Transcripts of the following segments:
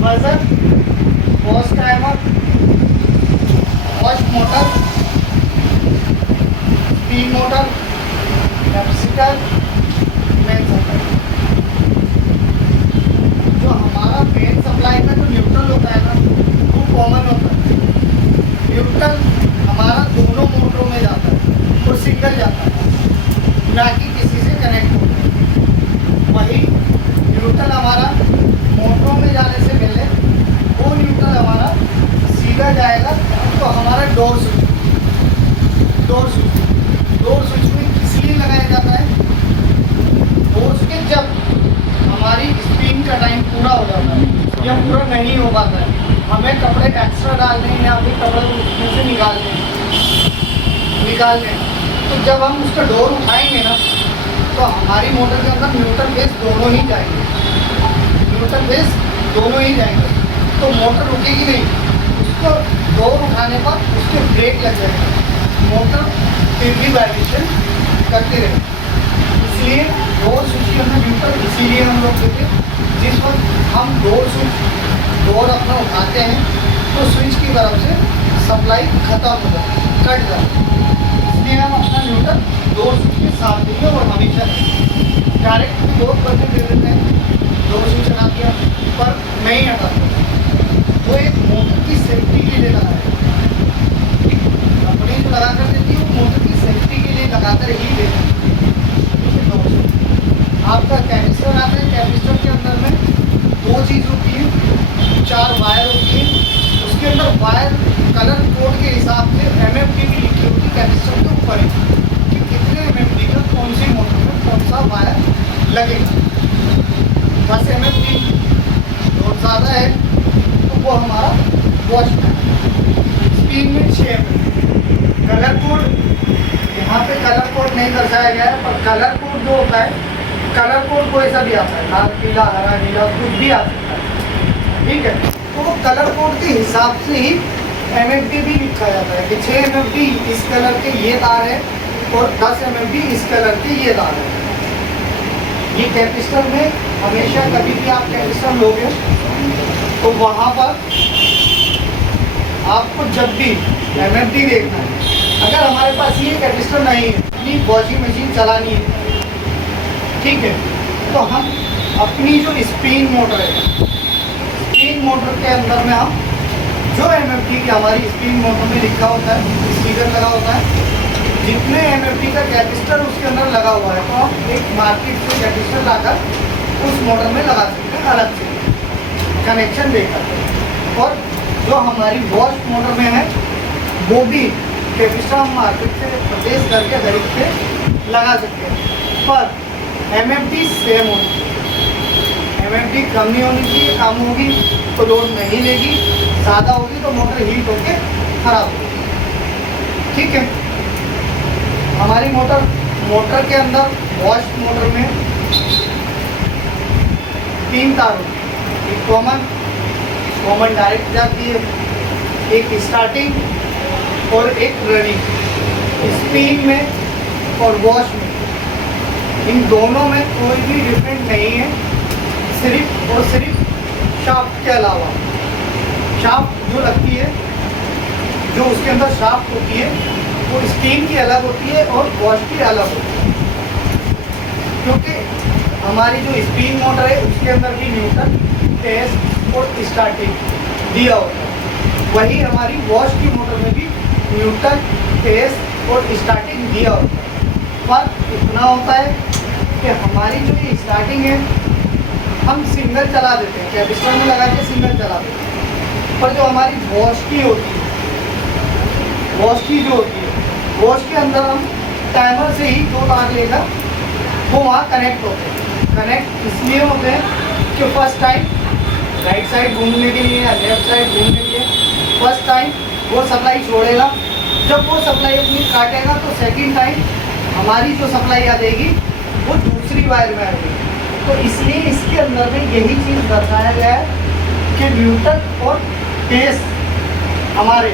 Buzzer, wash timer, wash motor, speed motor, capacitor, main supply. जो हमारा main supply में जो न्यूट्रल होता है ना, वो कॉमन होता है। न्यूट्रल हमारा दोनों मोटरों में जाता है और सिंगल जाता है, ना कि किसी से कनेक्ट होता है। वही न्यूट्रल हमारा मोटरों में जाने से पहले वो न्यूट्रल हमारा सीधा जाएगा तो हमारा डोर स्विच में इसलिए लगाया जाता है डोर स्विच जब हमारी स्पिन का टाइम पूरा हो जाता है या पूरा नहीं हो पाता है, हमें कपड़े एक्स्ट्रा डालने हैं या फिर कपड़े उसमें से निकालने हैं, तो जब हम उसका डोर उठाएंगे ना तो हमारी मोटर के अंदर न्यूट्रल बेस दोनों ही जाएंगे, तो मोटर रुकेगी नहीं। उसको डोर उठाने पर उसके ब्रेक लग जाएगा, मोटर फिर भी वाइब्रेशन करती रहेगी। इसलिए डोर स्विच के अंदर न्यूट्रल इसीलिए हम लोग देते हैं, जिस वक्त हम डोर अपना उठाते हैं तो स्विच की तरफ से सप्लाई खत्म हो जाती है, कट जाती है। इसलिए हम अपना न्यूट्रल डोर स्विच के साथ देंगे और हमेशा डायरेक्ट डोर पर दे देते हैं, डोर स्विच हटा दिया पर नहीं हटाते, वो एक मोटर की सेफ्टी के लिए लगाया है। कंपनी जो लगा कर देती है वो मोटर की सेफ्टी के लिए लगाकर ही देती है। आपका कैनिस्टर आता है, कैनिस्टर के अंदर में दो चीज़ होती है, 4 वायर होती है। उसके अंदर वायर कलर कोड के हिसाब से MFD भी लिखी होती है कैनिस्टर के ऊपर कि कितने MFD का कौन सी मोटर में कौन सा वायर लगेगा। 10 MFD और ज़्यादा है तो वो हमारा वॉश में स्पीड में 6 MFD। कलर कोड यहाँ पे कलर कोड नहीं दर्शाया गया है, पर कलर कोड जो होता है, कलर कोड कोई सा भी आता है, लाल पीला हरा नीला कुछ भी आ सकता है, ठीक है। तो वो कलर कोड के हिसाब से ही MFD भी लिखा जाता है कि 6 MFD इस कलर के ये तार है और 10 MFD इस कलर के ये तार है। ये कैपेसिटर में हमेशा कभी भी आप कैपेसिटर लोगे तो वहाँ पर आपको जब भी MFD देखना है, अगर हमारे पास ये कैपेसिटर नहीं है, अपनी वॉशिंग मशीन चलानी है, ठीक है, तो हम अपनी जो स्पिन मोटर है, स्पिन मोटर के अंदर में हम जो MFD की हमारी स्पिन मोटर में लिखा होता है, स्पीकर लगा होता है, जितने MFD का कैपेसिटर उसके अंदर लगा हुआ है, तो हम एक मार्केट से कैपेसिटर लाकर उस मोटर में लगा सकते हैं, अलग से कनेक्शन देकर। और जो हमारी वॉश मोटर में है वो भी कैपेसिटर हम मार्केट से परचेज करके खरीद के लगा सकते हैं, पर MFD सेम होनी चाहिए। MFD कम नहीं होनी चाहिए, कम होगी तो लोड नहीं लेगी, ज़्यादा होगी तो मोटर हीट होकर खराब होगी, ठीक है। हमारी मोटर के अंदर वॉश मोटर में 3 तार होती है, एक कॉमन डायरेक्ट जाती है, एक स्टार्टिंग और एक रनिंग। स्पिन में और वॉश में इन दोनों में कोई भी डिफरेंट नहीं है, सिर्फ और सिर्फ शाफ्ट के अलावा। शाफ्ट जो लगती है, जो उसके अंदर शाफ्ट होती है वो स्टीम की अलग होती है और वॉश की अलग होती है, क्योंकि हमारी जो स्पिन मोटर है उसके अंदर भी न्यूट्रल, टेस्ट और स्टार्टिंग दिया होता है। वही हमारी वॉश की मोटर में भी न्यूट्रल, टेस्ट और स्टार्टिंग दिया होता है। पर इतना होता है कि हमारी जो ये स्टार्टिंग है हम सिंगल चला देते हैं, कैपेसिटर में लगा के सिंगल चला देते हैं। पर जो हमारी वॉश की होती है, वॉश की जो होती है, वॉश के अंदर हम टाइमर से ही 2 तार लेकर वो वहाँ कनेक्ट होते हैं। कनेक्ट इसलिए होते हैं कि फर्स्ट टाइम राइट साइड घूमने के लिए या लेफ्ट साइड घूमने के लिए फर्स्ट टाइम वो सप्लाई छोड़ेगा। जब वो सप्लाई अपनी काटेगा तो सेकंड टाइम हमारी जो सप्लाई आ जाएगी वो दूसरी वायर में आ जाएगी। तो इसलिए इसके अंदर में यही चीज़ दर्शाया गया है कि न्यूट्रल और फेस हमारे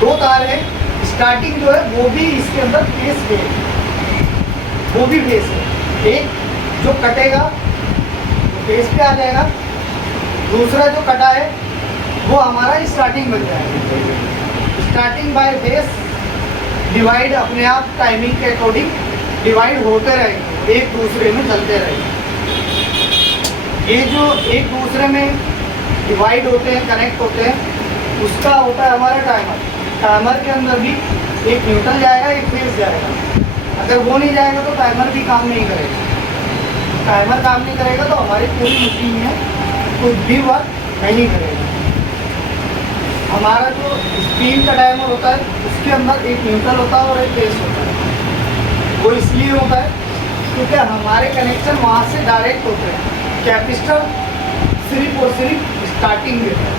2 तार है। स्टार्टिंग जो है वो भी इसके अंदर फेस है, वो भी फेस है। एक जो कटेगा वो फेस पे आ जाएगा, दूसरा जो कटा है वो हमारा स्टार्टिंग बन जाएगा। स्टार्टिंग बाय फेस डिवाइड अपने आप टाइमिंग के अकॉर्डिंग डिवाइड होते रहेंगे, एक दूसरे में चलते रहेंगे। ये जो एक दूसरे में डिवाइड होते हैं, कनेक्ट होते हैं, उसका होता है हमारा टाइमर। टाइमर के अंदर भी एक न्यूट्रल जाएगा, एक फेस जाएगा। अगर वो नहीं जाएगा तो टाइमर भी काम नहीं करेगा। टाइमर काम नहीं करेगा तो हमारी पूरी मशीन में कुछ भी वर्क नहीं करेगा। हमारा जो स्पिन का टाइमर होता है उसके अंदर एक न्यूट्रल होता है और एक फेस होता है। वो इसलिए होता है क्योंकि हमारे कनेक्शन वहाँ से डायरेक्ट होते हैं। कैपेसिटर सिर्फ और सिर्फ स्टार्टिंग देता है।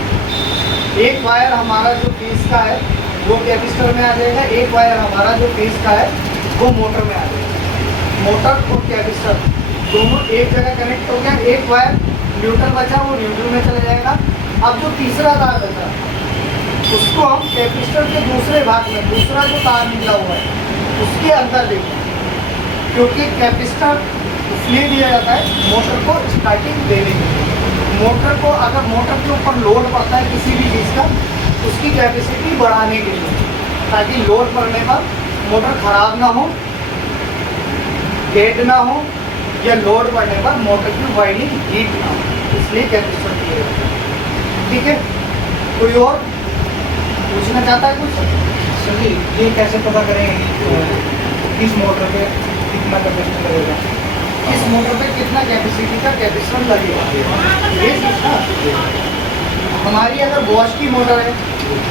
एक वायर हमारा जो फेस का है वो कैपेसिटर में आ जाएगा, एक वायर हमारा जो फेस का है वो मोटर में आ जाएगा। मोटर और कैपेसिटर दोनों एक जगह कनेक्ट हो गया। एक वायर न्यूट्रल बचा वो न्यूट्रल में चला जाएगा। अब जो तीसरा तार बचा उसको हम कैपेसिटर के दूसरे भाग में, दूसरा जो तार निकला हुआ है उसके अंदर देंगे, क्योंकि कैपेसिटर इसलिए दिया जाता है मोटर को स्टार्टिंग देने के लिए। मोटर को अगर मोटर के ऊपर लोड पड़ता है किसी भी चीज़ का, उसकी कैपेसिटी बढ़ाने के लिए, ताकि लोड पड़ने पर मोटर ख़राब ना हो, डेड ना हो, या लोड पड़ने पर मोटर की वाइंडिंग हीट ना हो, इसलिए कैपेसिटर दिया जाता है। ठीक है, कोई और पूछना चाहता है कुछ? सर जी, ये कैसे पता करें किस मोटर पे कितना कैपेसिटी लगेगा? इस मोटर पे कितना कैपेसिटी का कैपेसिटर लगेगा, ये चीज़ ना। हमारी अगर वॉश की मोटर है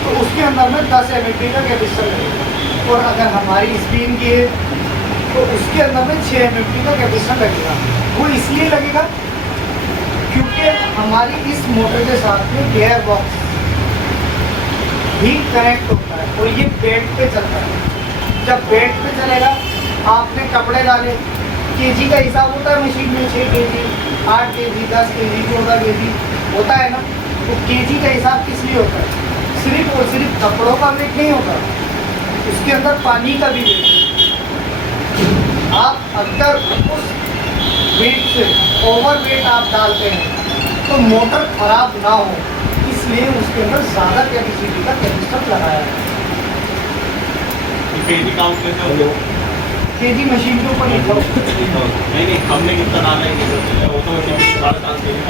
तो उसके अंदर में 10 एमएमपी का कैपेसिटर लगेगा, और अगर हमारी स्पिन की है तो उसके अंदर में 6 एमएमपी का कैपेसिटर लगेगा। वो इसलिए लगेगा क्योंकि हमारी इस मोटर के साथ में गियर बॉक्स भी कनेक्ट होता है और ये बेल्ट पे चलता है। जब बेल्ट पे चलेगा, आपने कपड़े डाले, केजी का हिसाब होता है मशीन में, 6 केजी, 8 केजी, 10 केजी, 14 केजी होता है ना। तो केजी का हिसाब किस लिए होता है? सिर्फ और सिर्फ कपड़ों का वेट नहीं होता, उसके अंदर पानी का भी वेट। आप अगर उस वेट से ओवर वेट आप डालते हैं तो मोटर खराब ना हो, इसलिए उसके अंदर ज़्यादा कैपेसिटी का कैपेसिटर लगाया है। केजी काउंट कैसे होते हो? केजी मशीन के ऊपर लिखा होता है। नहीं, हमने कितना डाला है? वो तो मशीन 7.5 केजी,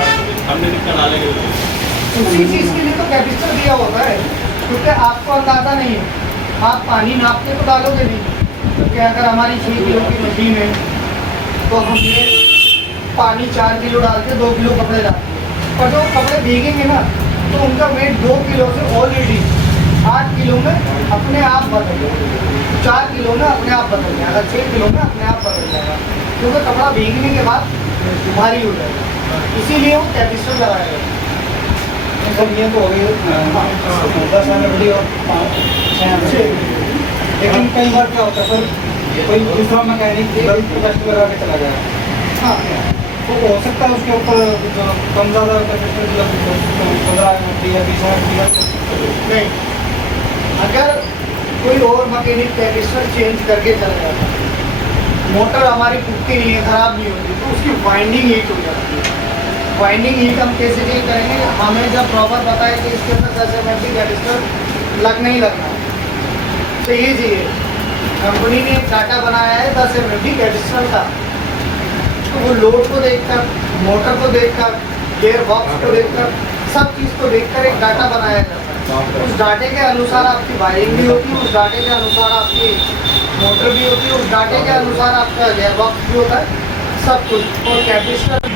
हमने कितना डाला है? उसी चीज़ के लिए तो कैपेसिटर दिया होता है, क्योंकि आपको अंदाज़ा नहीं है, आप पानी नाप के तो डालोगे नहीं। क्योंकि अगर हमारी 6 किलो की मशीन है तो हमने पानी 4 किलो डाल के 2 किलो कपड़े डालते हैं, पर जो कपड़े भीगेंगे ना तो उनका वेट 2 किलो से ऑलरेडी 8 किलो में अपने आप बदल जाएगा, 4 किलो में अपने आप बदल जाएगा, 6 किलो में अपने आप बदल जाएगा, क्योंकि कपड़ा भीगने के बाद भारी हो जाएगा। इसीलिए वो कैपेसिटर लगाया गया। सर ये तो हो गई 10 एमएमपी और 6 एमएमपी। लेकिन कई बार क्या होता है सर, कोई दूसरा मैकेनिक गलत टेस्ट लगा के चला गया, हाँ, तो हो सकता है उसके ऊपर जो कम ज़्यादा कैपेसिटर 15 एमएमपी या 20 एमएमपी नहीं, अगर कोई और मैकेनिक कैपेसिटर चेंज करके चला जाता है, मोटर हमारी टूटती नहीं है, ख़राब नहीं होती, तो उसकी वाइंडिंग हीट हो जाती है। वाइंडिंग हीट हम कैसे चेंज करेंगे? हमें जब प्रॉपर पता है कि इसके अंदर 10 एमएमपी कैपेसिटर लगना ही लगना है, तो ये चाहिए कंपनी ने डाटा बनाया है 10 एमएमपी कैपेसिटर का, तो वो लोड को देखकर, मोटर को देखकर, गियर बॉक्स को देखकर, सब चीज़ को देखकर एक डाटा बनाया जाता है। उस डाटे के अनुसार आपकी वायरिंग भी होती है, उस डाटे के अनुसार आपकी मोटर भी होती है, उस डाटे के अनुसार आपका गियर बॉक्स भी होता है, सब कुछ। और कैपेसिटर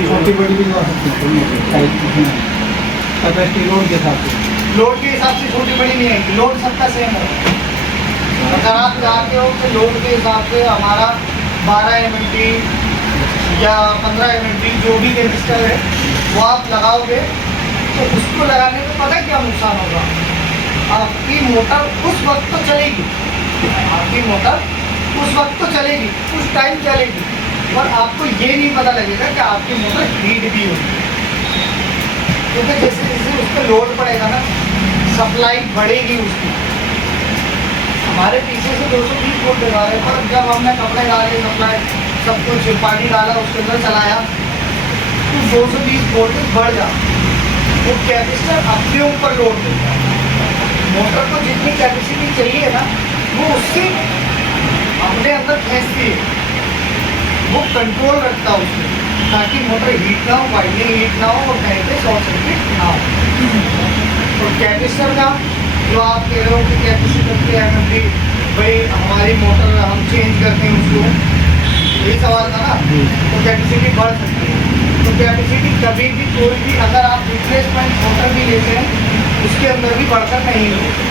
छोटी बड़ी भी हो सकती है कैपेसिटी लोड के साथ लोड के हिसाब से छोटी बड़ी नहीं आएगी, लोड सबका सेम है। अगर आप जाते हो तो लोड के हिसाब से हमारा 12 MMT या 15 MMT जो भी कैपेसिटर है वो आप लगाओगे तो उसको लगाने में पता क्या नुकसान होगा, आपकी मोटर उस वक्त तो चलेगी, आपकी मोटर उस वक्त तो चलेगी, उस टाइम चलेगी, और आपको ये नहीं पता लगेगा कि आपकी मोटर हीट भी होगी। क्योंकि जैसे जैसे उस पर लोड पड़ेगा ना, सप्लाई बढ़ेगी उसकी। हमारे पीछे से 220 वोल्ट लगा रहे, पर जब हमने कपड़े डाले, सप्लाई सब कुछ पानी डाला, उसके अंदर चलाया तो 220 वोल्ट बढ़ जाता। वो कैपेसिटर अपने ऊपर लोड देता है, मोटर को जितनी कैपेसिटी चाहिए ना वो उससे अपने अंदर खींचती है, वो कंट्रोल रखता है उसमें, ताकि मोटर हीट ना हो, वाइंडिंग हीट ना हो और कहीं पे शॉर्ट सर्किट ना हो। और कैपेसिटर का जो आप कह रहे हो कि कैपेसिटर की MMT, भाई हमारी मोटर हम चेंज करते हैं उसको, यही सवाल था ना, तो कैपेसिटी बढ़ सकती है। तो कैपेसिटी कभी भी कोई भी अगर आप रिप्लेसमेंट मोटर भी लेते हैं उसके अंदर भी बढ़कर नहीं होगी।